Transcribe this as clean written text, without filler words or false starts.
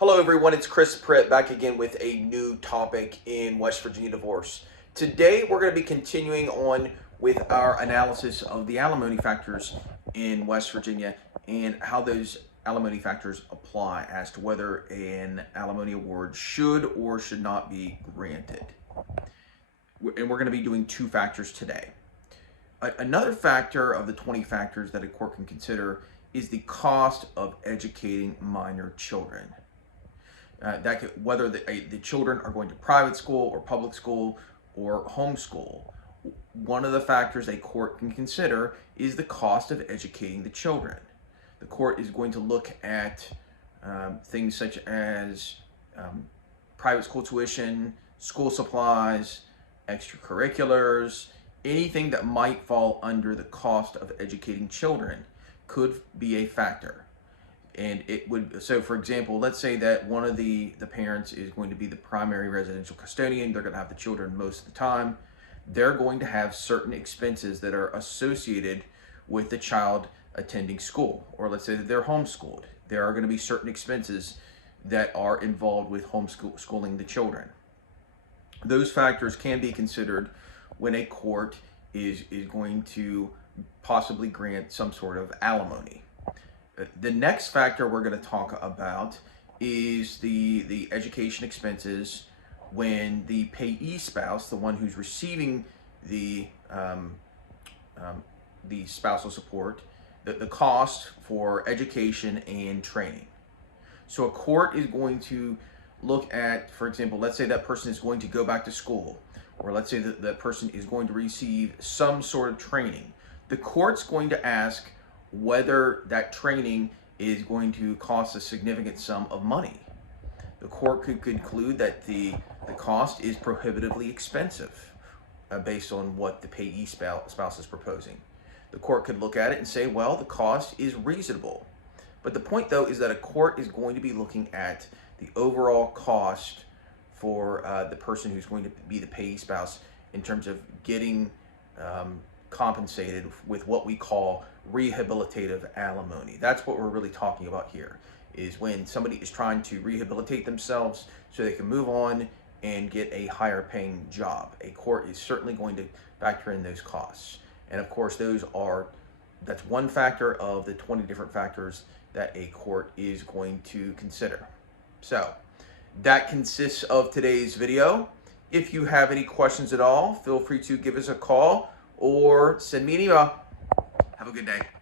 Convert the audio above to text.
Hello everyone, it's Chris Pritt back again with a new topic in West Virginia divorce. Today we're going to be continuing on with our analysis of the alimony factors in West Virginia and how those alimony factors apply as to whether an alimony award should or should not be granted. And we're going to be doing two factors today. Another factor of the 20 factors that a court can consider is the cost of educating minor children. Whether the children are going to private school or public school or homeschool. One of the factors a court can consider is the cost of educating the children. The court is going to look at things such as private school tuition, school supplies, extracurriculars, anything that might fall under the cost of educating children could be a factor. And it would, so for example, let's say that one of the parents is going to be the primary residential custodian. They're going to have the children most of the time. They're going to have certain expenses that are associated with the child attending school. Or let's say that they're homeschooled. There are going to be certain expenses that are involved with homeschooling the children. Those factors can be considered when a court is going to possibly grant some sort of alimony. The next factor we're going to talk about is the education expenses when the payee spouse, the one who's receiving the spousal support, the cost for education and training. So a court is going to look at, for example, let's say that person is going to go back to school, or let's say that that person is going to receive some sort of training. The court's going to ask whether that training is going to cost a significant sum of money. The court could conclude that the cost is prohibitively expensive based on what the payee spouse is proposing. The court could look at it and say, well, the cost is reasonable. But the point, though, is that a court is going to be looking at the overall cost for the person who's going to be the payee spouse in terms of getting compensated with what we call rehabilitative alimony. That's what we're really talking about here, is when somebody is trying to rehabilitate themselves so they can move on and get a higher paying job. A court is certainly going to factor in those costs. And of course, that's one factor of the 20 different factors that a court is going to consider. So that consists of today's video. If you have any questions at all, feel free to give us a call or send me an email. Have a good day.